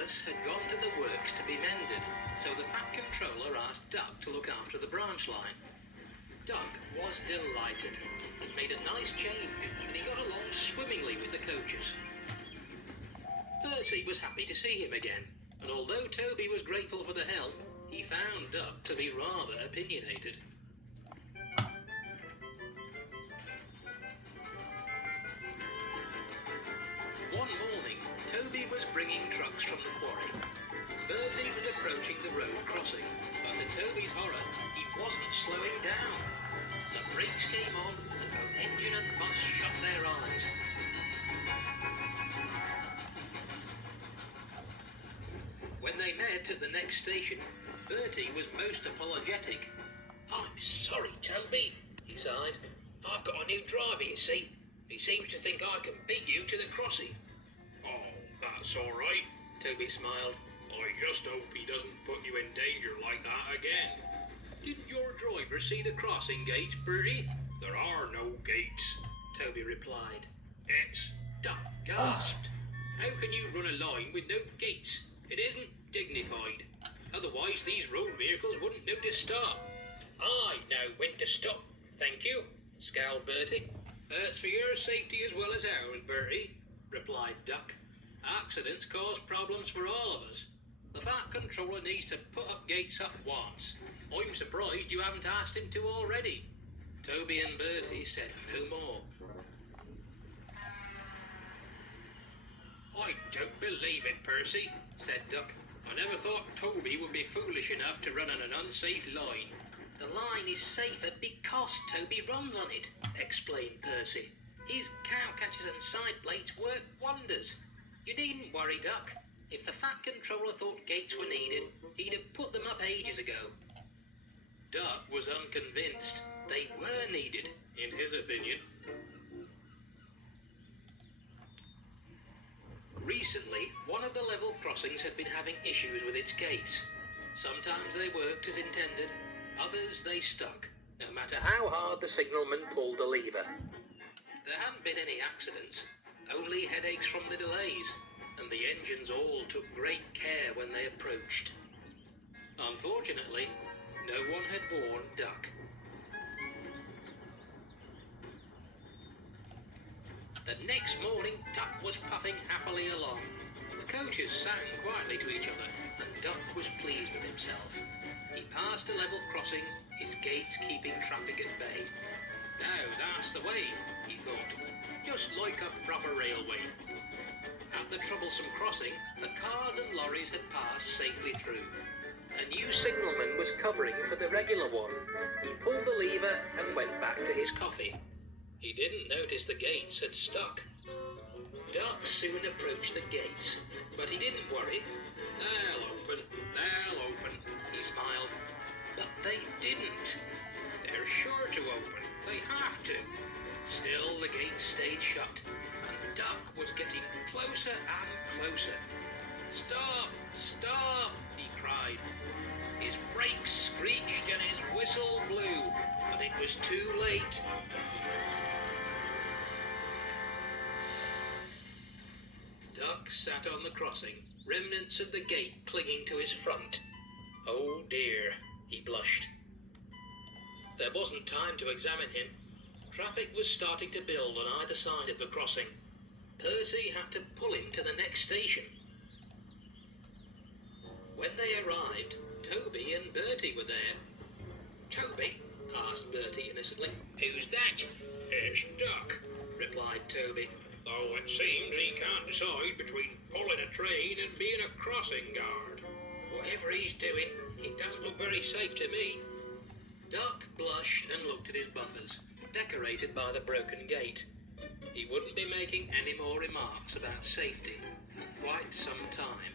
wireless had gone to the works to be mended, so the Fat Controller asked Duck to look after the branch line. Duck was delighted. It made a nice change, and he got along swimmingly with the coaches. Bertie was happy to see him again, and although Toby was grateful for the help, he found Duck to be rather opinionated. One morning, Toby was bringing trucks from the quarry. Bertie was approaching the road crossing, but to Toby's horror, he wasn't slowing down. The brakes came on, and both engine and bus shut their eyes. When they met at the next station, Bertie was most apologetic. "I'm sorry, Toby," he sighed. "I've got a new driver, you see. He seems to think I can beat you to the crossing." "Oh, that's all right," Toby smiled. "I just hope he doesn't put you in danger like that again." "Didn't your driver see the crossing gates, Bertie?" "There are no gates," Toby replied. Duck gasped. "How can you run a line with no gates? It isn't dignified. Otherwise these road vehicles wouldn't know to stop." "I know when to stop, thank you," scowled Bertie. "That's for your safety as well as ours, Bertie," replied Duck. "Accidents cause problems for all of us. The Fat Controller needs to put up gates at once. I'm surprised you haven't asked him to already." Toby and Bertie said no more. "I don't believe it, Percy," said Duck. "I never thought Toby would be foolish enough to run on an unsafe line." "The line is safer because Toby runs on it," explained Percy. "His cow catchers and side plates work wonders. You needn't worry, Duck. If the Fat Controller thought gates were needed, he'd have put them up ages ago." Duck was unconvinced. They were needed, in his opinion. Recently, one of the level crossings had been having issues with its gates. Sometimes they worked as intended, others they stuck, no matter how hard the signalman pulled the lever. There hadn't been any accidents, only headaches from the delays, and the engines all took great care when they approached. Unfortunately, no one had warned Duck. The next morning, Duck was puffing happily along. The coaches sang quietly to each other, and Duck was pleased with himself. He passed a level crossing, his gates keeping traffic at bay. "Now that's the way," he thought, "just like a proper railway." At the troublesome crossing, the cars and lorries had passed safely through. A new signalman was covering for the regular one. He pulled the lever and went back to his coffee. He didn't notice the gates had stuck. Duck soon approached the gates, but he didn't worry. They'll open, he smiled. But they didn't. They're sure to open. They have to. Still, the gates stayed shut, and Duck was getting closer and closer. "Stop! Stop!" he cried. His brakes screeched and his whistle blew, but it was too late. Duck sat on the crossing, remnants of the gate clinging to his front. "Oh dear," he blushed. There wasn't time to examine him. Traffic was starting to build on either side of the crossing. Percy had to pull him to the next station. When they arrived, Toby and Bertie were there. "Toby?" asked Bertie innocently. "Who's that?" "It's Duck," replied Toby. "Though it seems he can't decide between pulling a train and being a crossing guard. Whatever he's doing, it doesn't look very safe to me." Duck blushed and looked at his buffers, decorated by the broken gate. He wouldn't be making any more remarks about safety for quite some time.